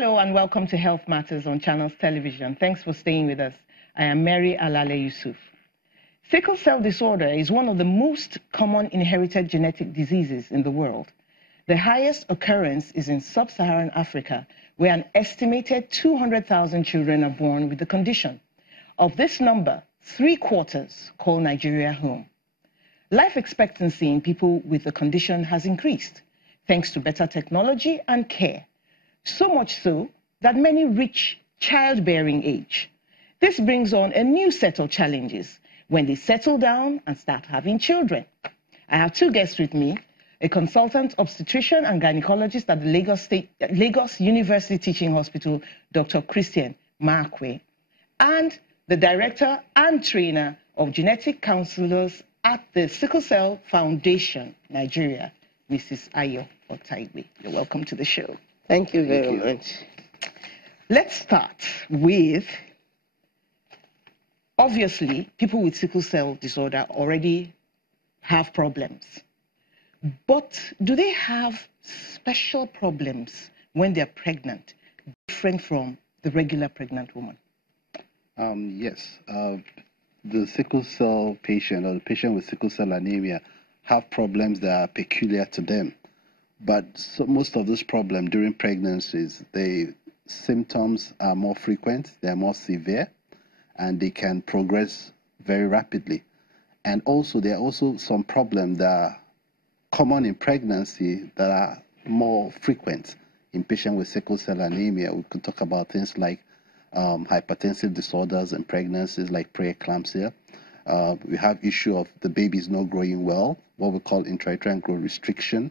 Hello and welcome to Health Matters on Channels Television. Thanks for staying with us. I am Mary Alale Yusuf. Sickle cell disorder is one of the most common inherited genetic diseases in the world. The highest occurrence is in sub-Saharan Africa, where an estimated 200,000 children are born with the condition. Of this number, 3/4 call Nigeria home. Life expectancy in people with the condition has increased, thanks to better technology and care. So much so that many reach childbearing age. This brings on a new set of challenges when they settle down and start having children. I have two guests with me, a consultant obstetrician and gynecologist at the Lagos University Teaching Hospital, Dr. Christian Markwe, and the director and trainer of genetic counselors at the Sickle Cell Foundation, Nigeria, Mrs. Ayo Otaigbe. You're welcome to the show. Thank you very much. Let's start with, obviously, people with sickle cell disorder already have problems. But do they have special problems when they're pregnant, different from the regular pregnant woman? Yes. The sickle cell patient or the patient with sickle cell anemia have problems that are peculiar to them. But most of those problems during pregnancies, the symptoms are more frequent, they're more severe, and they can progress very rapidly. And also, there are also some problems that are common in pregnancy that are more frequent in patients with sickle cell anemia. We could talk about things like hypertensive disorders in pregnancies, like preeclampsia. We have issue of the baby's not growing well, what we call intrauterine growth restriction.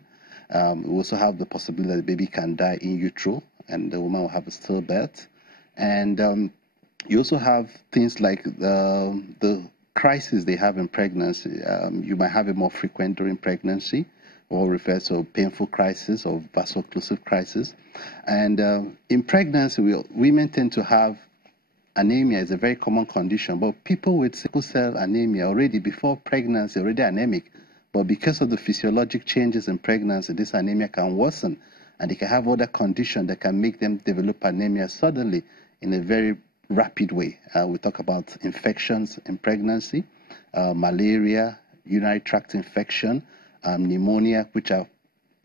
We also have the possibility that the baby can die in utero and the woman will have a stillbirth. And you also have things like the crisis they have in pregnancy. You might have it more frequent during pregnancy, or referred to painful crisis or vaso-occlusive crisis. And in pregnancy, women tend to have anemia. Is a very common condition, but people with sickle cell anemia already before pregnancy, already anemic. But because of the physiologic changes in pregnancy, this anemia can worsen, and they can have other conditions that can make them develop anemia suddenly in a very rapid way. We talk about infections in pregnancy, malaria, urinary tract infection, pneumonia,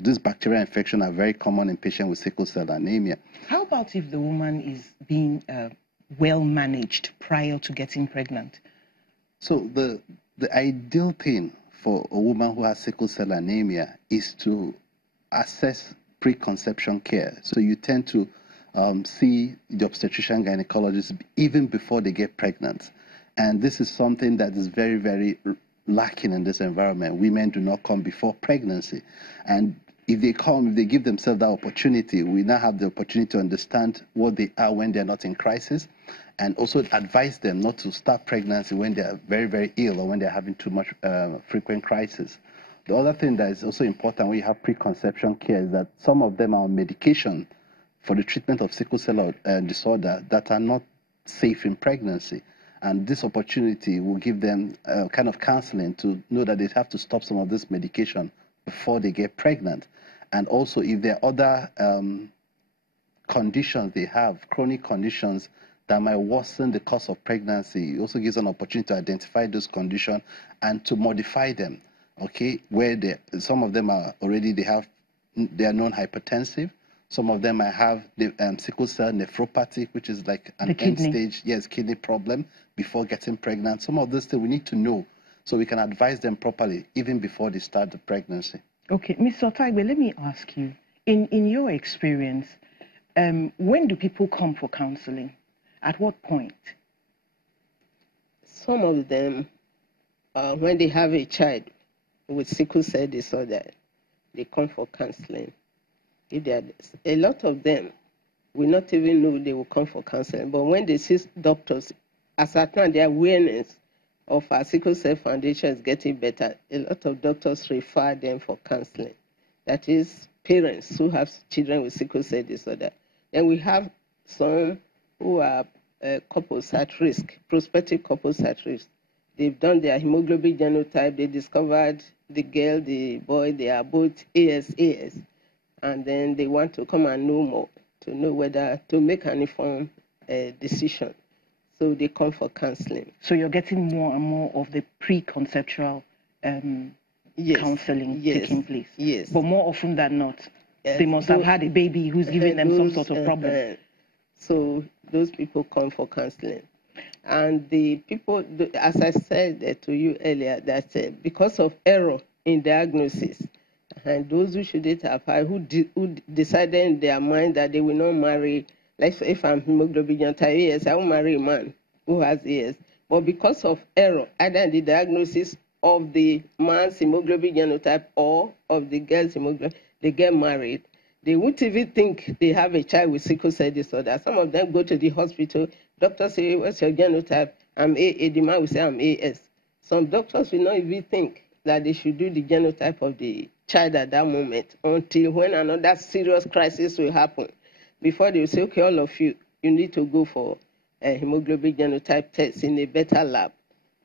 these bacterial infections are very common in patients with sickle cell anemia. How about if the woman is being well managed prior to getting pregnant? So the ideal thing for a woman who has sickle cell anemia is to assess preconception care. So you tend to see the obstetrician gynecologist even before they get pregnant. And this is something that is very, very lacking in this environment. Women do not come before pregnancy. And if they come, if they give themselves that opportunity, we now have the opportunity to understand what they are when they're not in crisis, and also advise them not to start pregnancy when they're very, very ill or when they're having too much frequent crisis. The other thing that is also important when you have preconception care is that some of them are on medication for the treatment of sickle cell disorder that are not safe in pregnancy. And this opportunity will give them kind of counseling to know that they have to stop some of this medication before they get pregnant. And also, if there are other conditions they have, chronic conditions that might worsen the course of pregnancy, it also gives an opportunity to identify those conditions and to modify them. Okay, where some of them are already, they are non-hypertensive. Some of them might have the sickle cell nephropathy, which is like an end stage, kidney problem before getting pregnant. Some of those things we need to know so we can advise them properly even before they start the pregnancy. Okay, Mr. Otaigbe, let me ask you, in your experience, when do people come for counseling? At what point? Some of them, when they have a child with sickle cell disorder, they come for counseling. A lot of them will not even know they will come for counseling, but when they see doctors, as at now, their awareness of our Sickle Cell Foundation is getting better. A lot of doctors refer them for counseling. That is, parents who have children with sickle cell disorder. Then we have some who are couples at risk, prospective couples at risk. They've done their hemoglobin genotype. They discovered the girl, the boy, they are both AS, and then they want to come and know more. to know whether to make an informed decision. So they come for counseling. So you're getting more and more of the preconceptual counseling taking place. Yes. But more often than not, they must have had a baby who's giving them some sort of problem. So those people come for counseling. And the people, as I said to you earlier, that because of error in diagnosis, and those who shouldn't have had, who decided in their mind that they will not marry, like if I'm hemoglobin genotype AS, I will marry a man who has AS. But because of error, either in the diagnosis of the man's hemoglobin genotype or of the girl's hemoglobin, they get married. They won't even think they have a child with sickle cell disorder. Some of them go to the hospital, doctors say, what's your genotype? I'm AA, the man will say I'm AS. Some doctors will not even think that they should do the genotype of the child at that moment until when another serious crisis will happen. Before they will say, okay, all of you, you need to go for a hemoglobin genotype test in a better lab.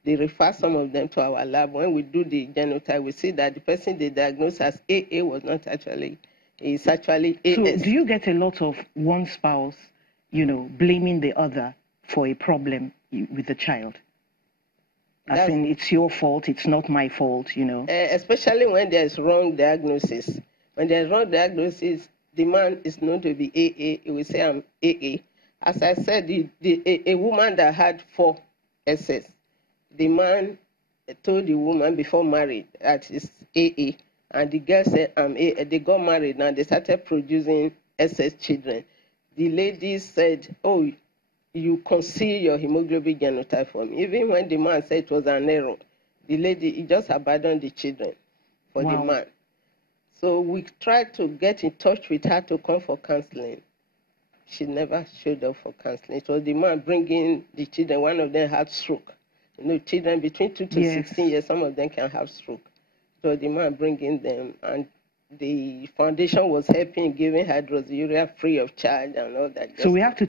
They refer some of them to our lab. When we do the genotype, we see that the person they diagnosed as AA was not actually, is actually AS. So do you get a lot of one spouse, blaming the other for a problem with the child? As in, it's your fault, it's not my fault, Especially when there's wrong diagnosis. When there's wrong diagnosis, the man is known to be AA. He will say, I'm AA. As I said, a woman that had 4 SS, the man told the woman before marriage that it's AA. And the girl said, I'm AA. They got married and they started producing SS children. The lady said, oh, you conceal your hemoglobin genotype for me. Even when the man said it was an error, the lady, he just abandoned the children for the man. So we tried to get in touch with her to come for counseling. She never showed up for counseling. It was the man bringing the children. One of them had stroke. Children between 2 to 16 years, some of them can have stroke. So the man bringing them, and the foundation was helping, giving hydroxyurea free of charge and all that. So we have to